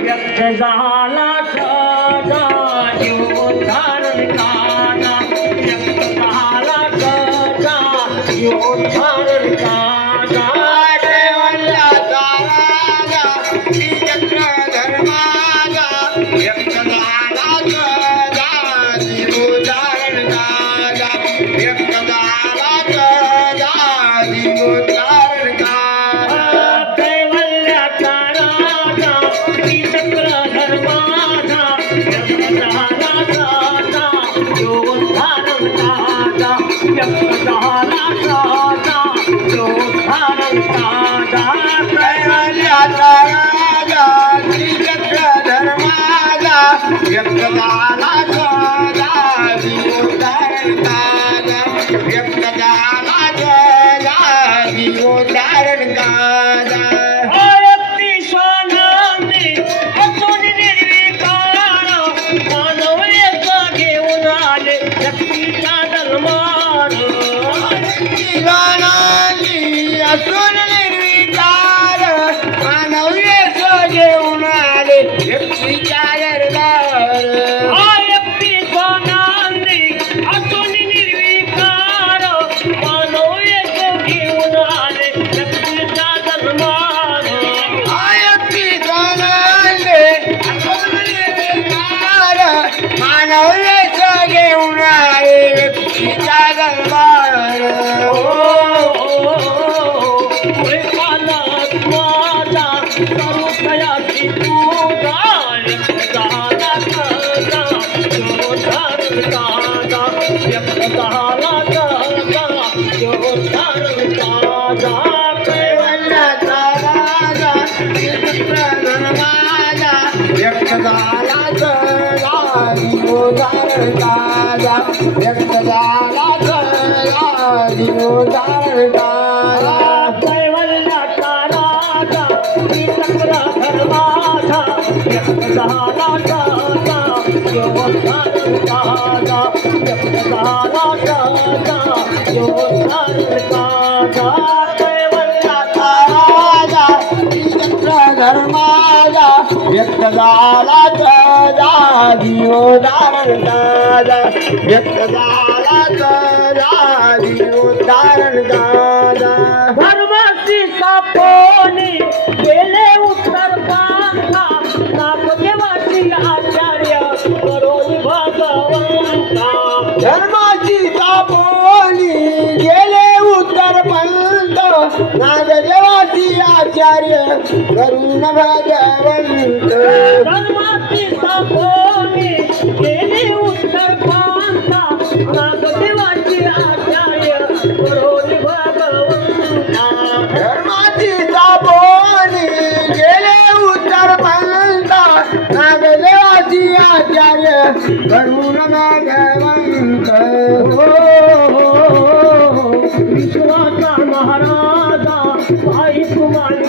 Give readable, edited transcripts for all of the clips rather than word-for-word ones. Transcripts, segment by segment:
व्यक्त झाला सदा जीव धारण काना व्यक्त झाला सदा जीव धारण काना कैवल्याचा राजा श्रीचक्र धर्माचा व्यक्त झाला सदा जीवोद्धारण काजा व्यक्त झाला सदा जीवोद्धारण काजा कैवल्याचा राजा श्रीचक्र धर्माचा व्यक्त झाला सदा जीव धारण काना व्यक्त झाला सदा जीव धारण काना कैवल्याचा राजा श्रीचक्र धर्माचा व्यक्त झाला सदा जीवोद्धारण काजा व्यक्त झाला सदा जीवोद्धारण काजा आयती स्वानाने असून निर्विकार मानव एक घेऊन आले शक्तीचा दरबार जीवनाली असून निर्विकार मानव्य घेऊन आले व्यक्तीच्या दरबार आयती स्वानाने असून निर्विकार मानव एक घेऊन आले शक्तीचा दरबार आयती जनाले असून निर्विकार मानव्य घेऊन आले व्यक्तीच्या दरबार कैवल्याचा राजा श्रीचक्र धर्माचा व्यक्त झाला सदा जीवोद्धारण काजा व्यक्त झाला सदा जीवोद्धारण काजा कैवल्याचा राजा श्रीचक्र धर्माचा व्यक्त झाला सदा जीवोद्धारण काजा व्यक्त झाला सदा जीवोद्धारण काजा कैवल्याचा राजा श्रीचक्र धर्माचा व्यक्त झाला सदा जीवोद्धारण काजा व्यक्त झाला सदा जीवोद्धारण काजा धर्माची सापोनी गेले उत्तर पांथा नामदेवाची आचार्य करोनी भगवंता धर्माची तापोली गेले उत्तर पंत नागदेवाची आचार्य करुण भगवंत धर्माची सापोनी गेले उत्तर पांथा नामदेवाची आचार्य करोनी भगवंता धर्माची तापोली गेले उत्तर पंत नागदेवाची आचार्य करुण भगवंत विश्वाचा महाराजा आई कुमारी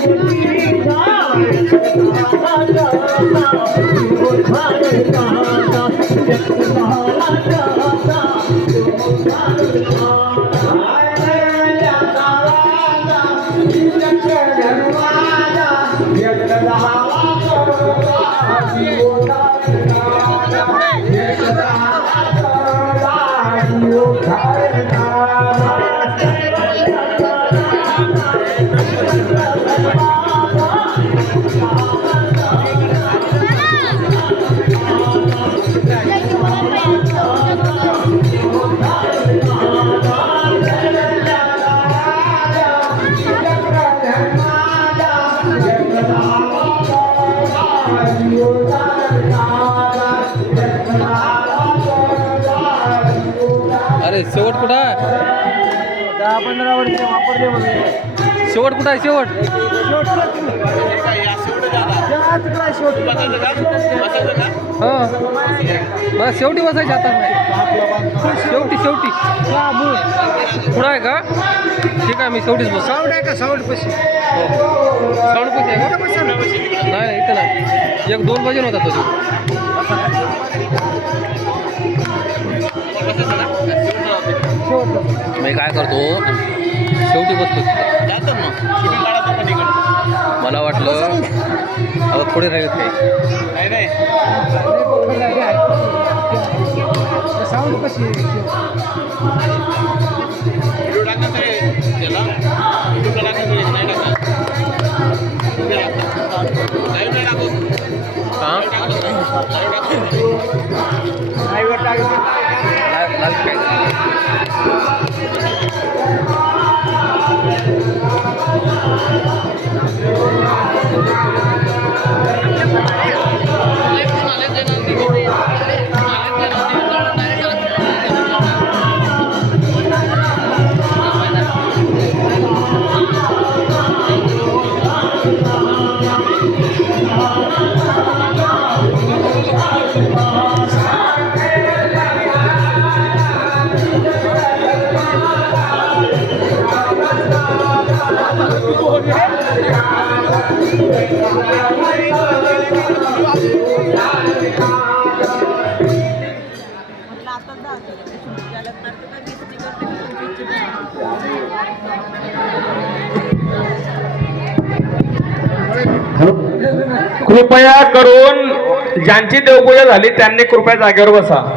अरे शेवट कुठं आहे? 10-15 वर्ष वापरले बघ शेवट कुठं आहे शेवट? हो बस शेवटी बसायचे आता शेवटी शेवटी पुढं आहे का? ठीक आहे मी शेवटीच बस. साऊंड आहे का साऊंड पशी साऊंड पैसे आहे का? नाही इथं नाही. 1-2 भजन होता तो. मी काय करतो शेवटी बसतो तिथे. मला वाटलं आता थोडे राहिले काही. साऊंड कशी हां लाईव्ह काय कृपया करून ज्यांची देवपूजा झाली त्यांनी कृपया जागेवर बसा.